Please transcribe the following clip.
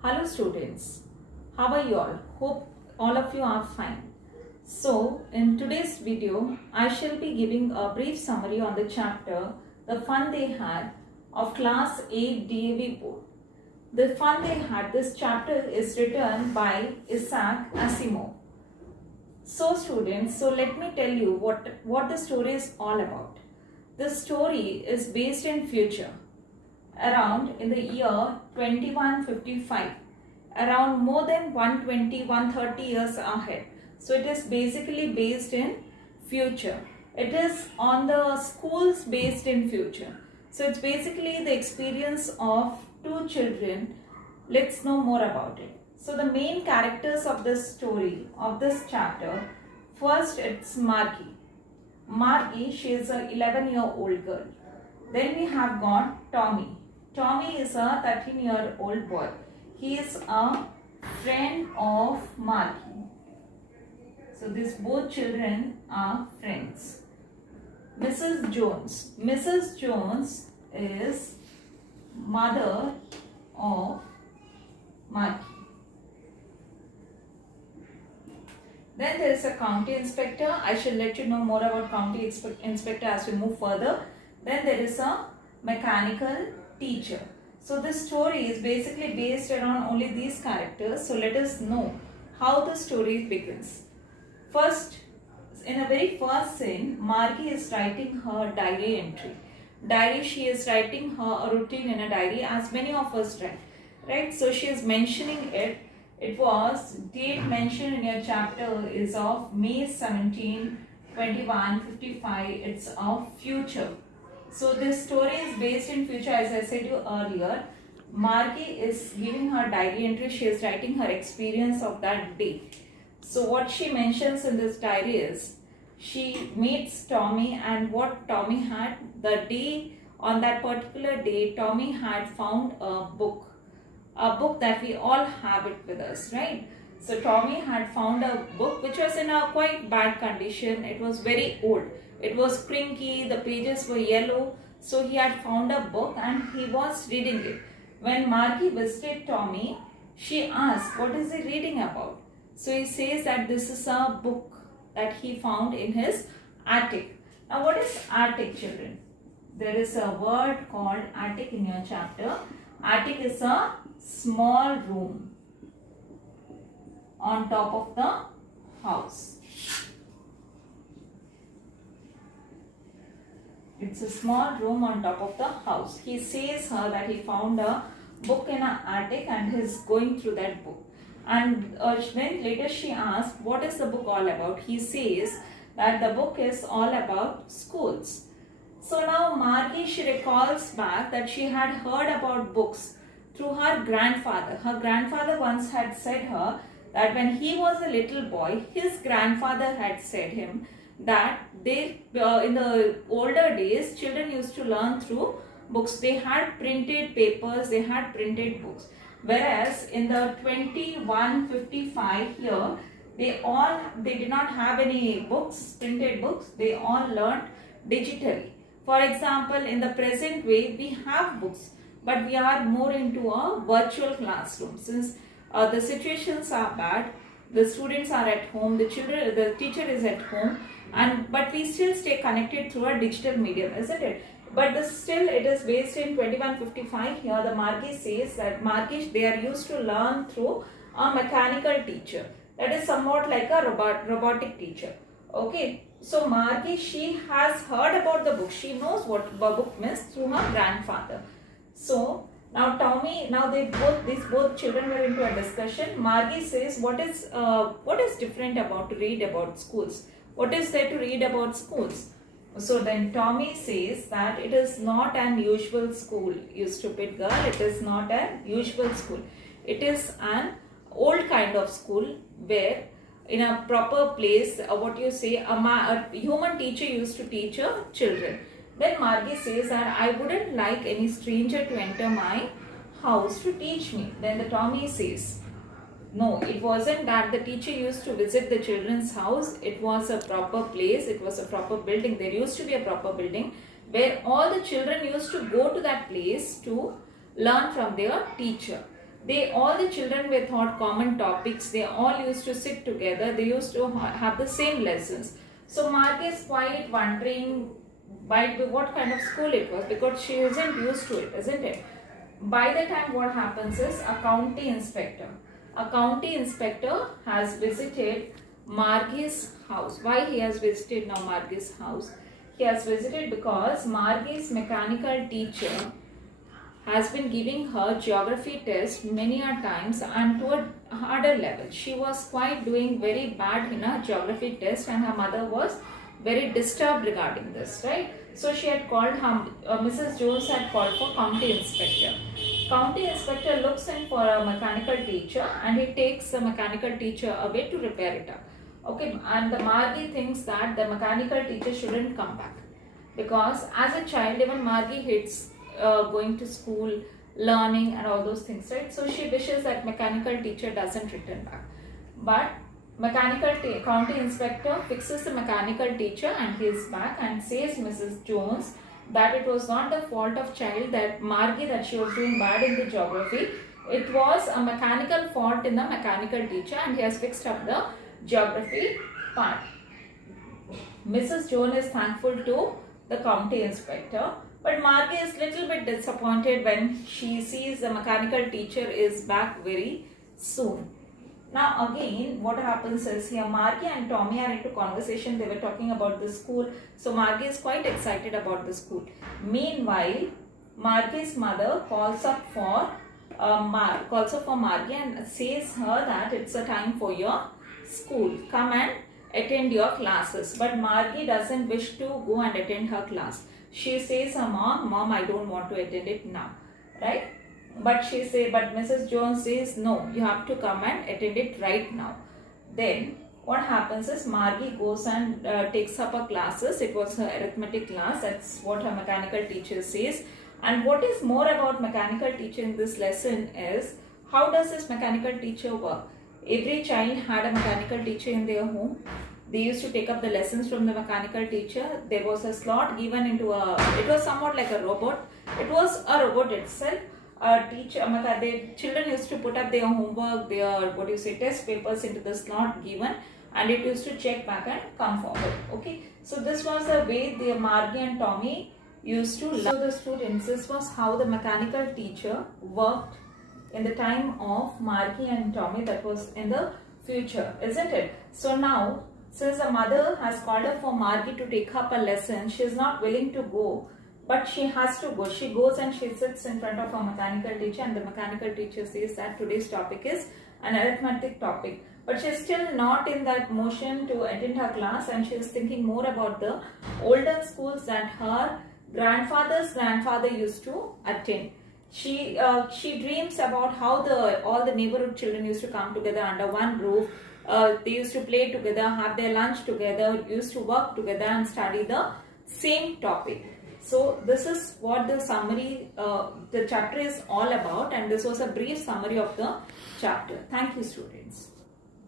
Hello students, how are you all? Hope all of you are fine. So in today's video, I shall be giving a brief summary on the chapter The Fun They Had of Class 8 DAV Board. The Fun They Had, this chapter is written by Isaac Asimov. So students, let me tell you what the story is all about. The story is based in future, around in the year 2155, around more than 120-130 years ahead. So it is basically based in future. It is on the schools based in future. So it's basically the experience of two children. Let's know more about it. So the main characters of this story, of this chapter, first it's Margie. Margie, she is an 11-year-old girl. Then we have got Tommy. Tommy is a 13-year-old boy. He is a friend of Margie. So these both children are friends. Mrs. Jones. Mrs. Jones is mother of Margie. Then there is a county inspector. I shall let you know more about county inspector as we move further. Then there is a mechanical teacher. So this story is basically based around only these characters. So let us know how the story begins. First, in a very first scene, Margie is writing her diary entry. She is writing her routine in a diary, as many of us write. Right? So she is mentioning it. It was date mentioned in your chapter is of May 17, 2155. It's of future. So this story is based in future, as I said you earlier. Margie is giving her diary entry. She is writing her experience of that day. So what she mentions in this diary is she meets Tommy, and what Tommy had the day, on that particular day, Tommy had found a book that we all have it with us, right? So Tommy had found a book which was in a quite bad condition. It was very old. It was crinky, the pages were yellow. So he had found a book and he was reading it. When Margie visited Tommy, she asked, what is he reading about? So he says that this is a book that he found in his attic. Now what is attic, children? There is a word called attic in your chapter. Attic is a small room on top of the house. It's a small room on top of the house. He says her that he found a book in an attic and he's going through that book. And then later she asked, what is the book all about? He says that the book is all about schools. So now Margie, she recalls back that she had heard about books through her grandfather. Her grandfather once had said her that when he was a little boy, his grandfather had said him that in the older days, children used to learn through books. They had printed papers, they had printed books. Whereas in the 2155 year, they did not have any books, printed books. They all learned digitally. For example, in the present way, we have books, but we are more into a virtual classroom. Since the situations are bad, the students are at home, the teacher is at home, but we still stay connected through a digital medium, isn't it? But still it is based in 2155. Here the Margie says that they are used to learn through a mechanical teacher. That is somewhat like a robotic teacher. Okay. So Margie, she has heard about the book. She knows what the book means through her grandfather. So now Tommy, these both children were into a discussion. Margie says, what is different to read about schools? What is there to read about schools? So then Tommy says that it is not an usual school, you stupid girl. It is not an usual school. It is an old kind of school where in a proper place, a human teacher used to teach children. Then Margie says that I wouldn't like any stranger to enter my house to teach me. Then the Tommy says, no, it wasn't that the teacher used to visit the children's house. It was a proper place. It was a proper building. There used to be a proper building where all the children used to go to that place to learn from their teacher. all the children were taught common topics. They all used to sit together. They used to have the same lessons. So Margie is quite wondering by what kind of school it was, because she isn't used to it, isn't it? By the time what happens is a county inspector has visited Margie's house. Why he has visited now Margie's house? He has visited because Margie's mechanical teacher has been giving her geography test many a times and to a harder level. She was quite doing very bad in her geography test, and her mother was very disturbed regarding this, right? So she had called Mrs. Jones had called for county inspector. County inspector looks in for a mechanical teacher, and he takes the mechanical teacher away to repair it up. Okay, and the Margie thinks that the mechanical teacher shouldn't come back, because as a child even Margie hates going to school, learning and all those things, right? So she wishes that mechanical teacher doesn't return back. But county inspector fixes the mechanical teacher and he is back and says Mrs. Jones that it was not the fault of child, that Margie, that she was doing bad in the geography. It was a mechanical fault in the mechanical teacher, and he has fixed up the geography part. Mrs. Jones is thankful to the county inspector, but Margie is little bit disappointed when she sees the mechanical teacher is back very soon. Now again, what happens is here Margie and Tommy are into conversation. They were talking about the school. So Margie is quite excited about the school. Meanwhile, Margie's mother calls up for Margie and says her that it's a time for your school. Come and attend your classes. But Margie doesn't wish to go and attend her class. She says her mom, I don't want to attend it now, right? But Mrs. Jones says, no, you have to come and attend it right now. Then what happens is Margie goes and takes up her classes. It was her arithmetic class. That's what her mechanical teacher says. And what is more about mechanical teacher in this lesson is, how does this mechanical teacher work? Every child had a mechanical teacher in their home. They used to take up the lessons from the mechanical teacher. There was a slot given into it was somewhat like a robot. It was a robot itself. The children used to put up their homework, their test papers into the slot given, and it used to check back and come forward. Okay, so this was the way the Margie and Tommy used to learn. So the students, this was how the mechanical teacher worked in the time of Margie and Tommy, that was in the future, isn't it? So now, since the mother has called up for Margie to take up a lesson, she is not willing to go, but she has to go. She goes and she sits in front of her mechanical teacher, and the mechanical teacher says that today's topic is an arithmetic topic. But she is still not in that motion to attend her class, and she is thinking more about the older schools that her grandfather's grandfather used to attend. She dreams about how all the neighborhood children used to come together under one roof. They used to play together, have their lunch together, used to work together and study the same topic. So this is what the summary, the chapter is all about, and this was a brief summary of the chapter. Thank you, students.